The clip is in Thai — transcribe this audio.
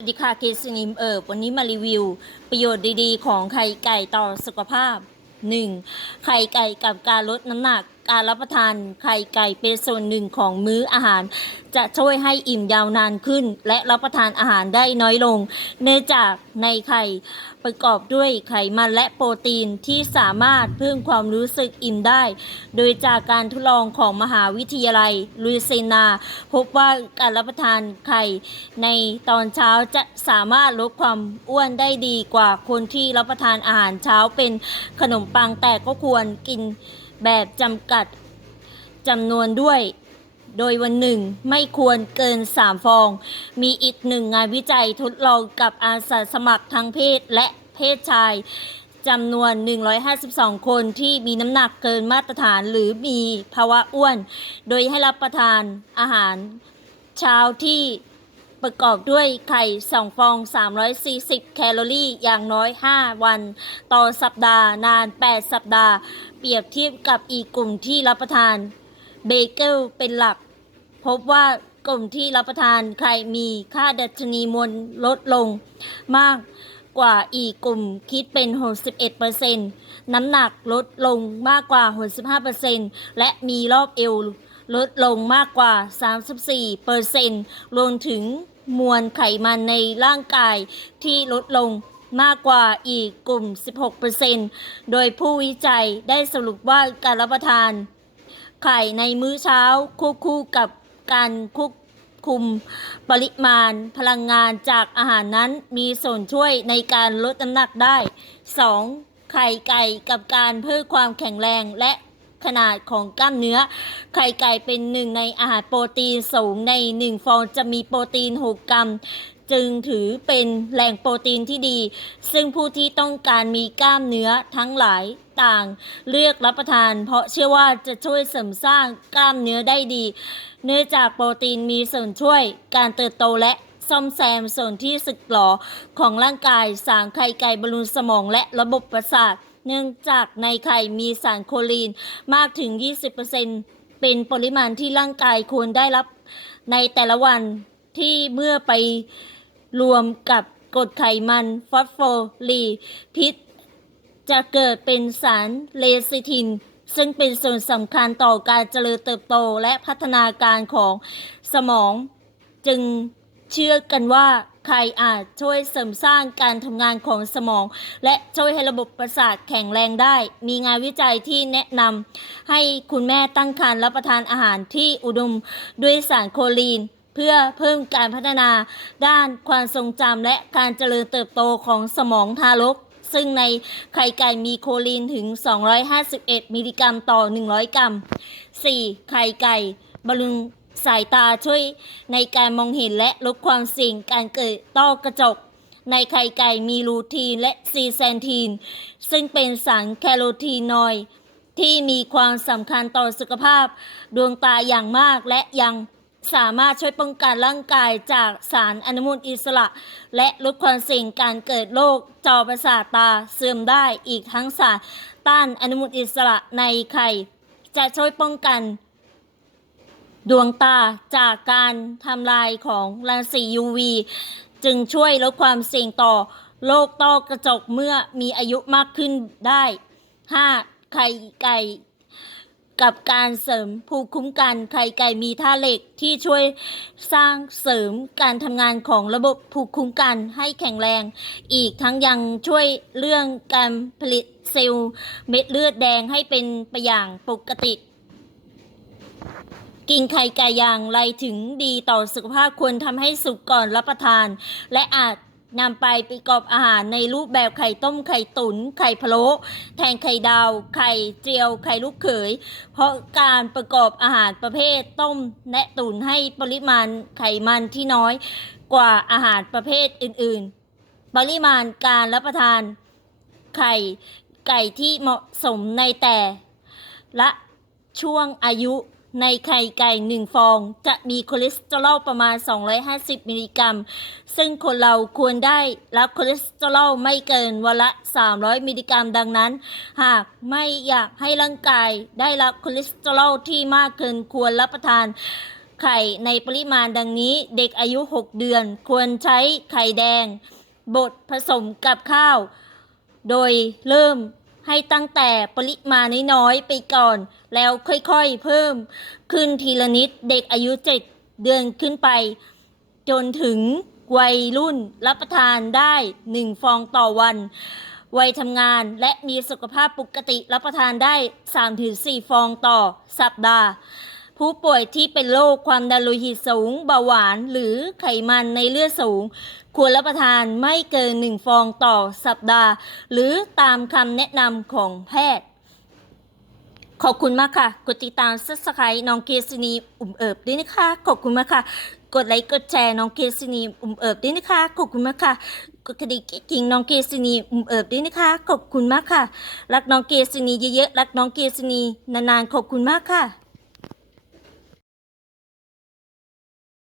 สวัสดีค่ะเคสนิมเอิบวันนี้มารีวิว ประโยชน์ดีๆ ของไข่ไก่ต่อสุขภาพ 1. ไข่ไก่กับการลดน้ำหนัก การรับประทานไข่ไก่เป็นส่วนหนึ่งของมื้ออาหาร จะช่วยให้อิ่มยาวนานขึ้น และรับประทานอาหารได้น้อยลง เนื่องจากในไข่ประกอบด้วยไขมันและโปรตีนที่สามารถเพิ่มความรู้สึกอิ่มได้ โดยจากการทดลองของมหาวิทยาลัยลุยเซนา พบว่าการรับประทานไข่ในตอนเช้าจะสามารถลดความอ้วนได้ดีกว่าคนที่รับประทานอาหารเช้าเป็นขนมปังแต่ก็ควรกิน แบบจำกัดจำนวนด้วย โดยวันหนึ่งไม่ควรเกิน 3 ฟอง มีอีกหนึ่งงานวิจัยทดลองกับอาสาสมัครทั้งเพศและเพศชายจำนวน 152 คนที่มีน้ำหนักเกินมาตรฐานหรือมีภาวะอ้วน โดยให้รับประทานอาหารเช้าที่ ประกอบด้วยไข่ 2 ฟอง 340 แคลอรี่อย่างน้อย 5 วัน ต่อสัปดาห์นาน 8 สัปดาห์ เปรียบเทียบกับอีกกลุ่มที่รับประทานเบเกิลเป็นหลัก พบว่ากลุ่มที่รับประทานไข่มีค่าดัชนีมวลลดลงมากกว่าอีกกลุ่มคิดเป็น 61%น้ำหนักลดลงมากกว่า 65%และมีรอบเอว ลดลงมากกว่า 34%รวมถึงมวลไขมันในร่างกายที่ลดลงมากกว่าอีกกลุ่ม 16%โดยผู้วิจัยได้สรุปว่าการรับประทาน ไข่ในมื้อเช้าควบคู่กับการควบคุมปริมาณพลังงานจากอาหารนั้นมีส่วนช่วยในการลดน้ำหนักได้ 2. ไข่ไก่กับการเพิ่มความแข็งแรงและ ขนาดของกล้ามเนื้อ ไข่ไก่เป็นหนึ่งในอาหารโปรตีนสูงใน 1 ฟองจะมีโปรตีน 6 กรัม จึงถือเป็นแหล่งโปรตีนที่ดี ซึ่งผู้ที่ต้องการมีกล้ามเนื้อทั้งหลายต่าง เลือกรับประทาน เพราะเชื่อว่าจะช่วยเสริมสร้างกล้ามเนื้อได้ดี เนื่องจากโปรตีนมีส่วนช่วยการเติบโตและซ่อมแซมส่วนที่สึกหรอของร่างกายสารไข่ไก่บำรุงสมองและระบบประสาท เนื่องจากในไข่มีสารโคลีนมากถึง 20%เป็นปริมาณที่ร่างกายควรได้รับในแต่ละวันที่เมื่อไปรวมกับกรดไขมัน ฟอสโฟลีพิษ จะเกิดเป็นสารเลซิทิน ซึ่งเป็นส่วนสำคัญต่อการเจริญเติบโตและพัฒนาการของสมอง จึง เชื่อกันว่าไข่อาจช่วยเสริมสร้างการทำงานของสมอง และช่วยให้ระบบประสาทแข็งแรงได้ มีงานวิจัยที่แนะนำให้คุณแม่ตั้งครรภ์รับประทานอาหารที่อุดมด้วยสารโคลีน เพื่อเพิ่มการพัฒนาด้านความทรงจำและการเจริญเติบโตของสมองทารกซึ่งในไข่ไก่มีโคลีนถึง 251 มิลลิกรัมต่อ 100 กรัม 4. ไข่ไก่บำรุง สายตาช่วยในการมองเห็นและลดความเสี่ยงการเกิดต้อกระจก ในไข่ไก่มีลูทีนและซีแซนทีน ซึ่งเป็นสารแคโรทีนอยด์ที่มีความสำคัญต่อสุขภาพ ดวงตาอย่างมากและยังสามารถช่วยป้องกันร่างกายจากสารอนุมูลอิสระ และลดความเสี่ยงการเกิดโรคจอประสาทตาเสื่อมได้อีกทั้งสารต้านอนุมูลอิสระในไข่ จะช่วยป้องกัน ดวงตาจากการทำลายของรังสี UV จึงช่วยลดความเสี่ยงต่อโรคต้อกระจกเมื่อมีอายุมากขึ้นได้ 5. ไข่ไก่กับการเสริมภูมิคุ้มกันไข่ไก่มีท่าเหล็กที่ช่วยสร้างเสริมการทำงานของระบบภูมิคุ้มกันให้แข็งแรง อีกทั้งยังช่วยเรื่องการผลิตเซลล์เม็ดเลือดแดงให้เป็นไปอย่างปกติ กินไข่ไก่อย่างไรถึงดีต่อสุขภาพควรทำให้สุกก่อนรับประทาน และอาจนำไปประกอบอาหารในรูปแบบไข่ต้มไข่ตุน๋นไข่พะโล้แทนไข่ดาว ไข่เจียว ไข่ลูกเขย เพราะการประกอบอาหารประเภทต้มและตุ๋นให้ปริมาณไขมันที่น้อยกว่าอาหารประเภทอื่น ๆ ปริมาณการรับประทาน ไข่ไก่ที่เหมาะสมในแต่ละช่วงอายุ ในไข่ไก่หนึ่งฟอง จะมีคอเลสเตอรอลประมาณ 250 มิลลิกรัม ซึ่งคนเราควรได้รับคอเลสเตอรอลไม่เกินวันละ 300 มิลลิกรัม ดังนั้น หากไม่อยากให้ร่างกายได้รับคอเลสเตอรอลที่มากเกินควรรับประทานไข่ในปริมาณดังนี้เด็กอายุ 6 เดือนควรใช้ไข่แดง บดผสมกับข้าว โดยเริ่ม ให้ตั้งแต่ปริมาณน้อยๆไปก่อน แล้วค่อยๆเพิ่มขึ้นทีละนิดเด็กอายุ7เดือนขึ้นไป จนถึงวัยรุ่นรับประทานได้1ฟองต่อวัน วัยทำงานและมีสุขภาพปกติรับประทานได้ 3-4 ฟองต่อสัปดาห์ ผู้ป่วยที่เป็นโรคความดันโลหิตสูง เบาหวานหรือไขมันในเลือดสูง ควรรับประทานไม่เกิน1ฟองต่อสัปดาห์ หรือตามคำแนะนำของแพทย์ ขอบคุณมากค่ะ กดติดตามซับสไครต์น้องเกษณีอุ่มเอิบด้วยนะคะ ขอบคุณมากค่ะ กดไลค์กดแชร์น้องเกษณีอุ่มเอิบด้วยนะคะ ขอบคุณมากค่ะกดกระดิ่งจริงน้องเกษณีอุ่มเอิบด้วยนะคะ ขอบคุณมากค่ะ รักน้องเกษณีเยอะๆ รักน้องเกษณีนานๆ ขอบคุณมากค่ะ